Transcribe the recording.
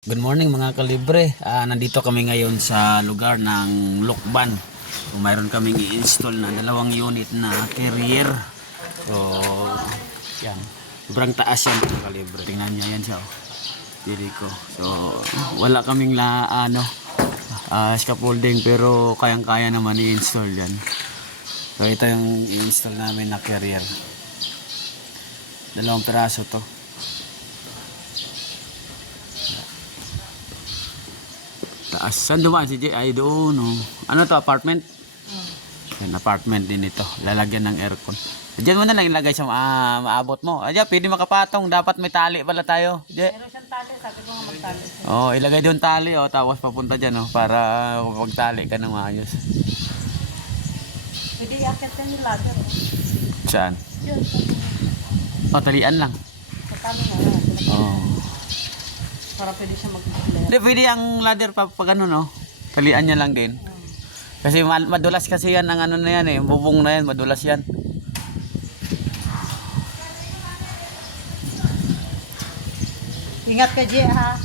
Good morning mga kalibre. Nandito kami ngayon sa lugar ng Lukban. Mayroon kaming i-install na 2 unit na carrier. So, yan. Sobrang taas yan mga kalibre. Tingnan nyo yan siya. Dili ko. So, wala kaming scaffolding pero kayang-kaya naman i-install yan. So, ito yung i-install namin na carrier. 2 piraso to. Taas. Saan dumaan si Jay? Ay doon. Oh. Ano to? Apartment? Yan, apartment din ito. Lalagyan ng aircon. Diyan mo na lang ilagay sa maabot mo. Ayan, pwede makapatong. Dapat may tali pala tayo. Jay. Meron siyang tali. Sabi ko nga magtali. Oh, ilagay doon tali. Oh, tapos papunta dyan. Oh, para pagtali ka ng maayos. Pwede i-akit yan yung ladder. Saan? Yun. Oh, talian lang. Sa tali nga. Oh. Para pwede siya mag-declare. Hindi, pwede ang ladder pa pag ano, no? Talian niya lang din. Kasi madulas kasi yan ang ano na yan eh. Bubong na yan, madulas yan. Ingat ka, Jay, ha?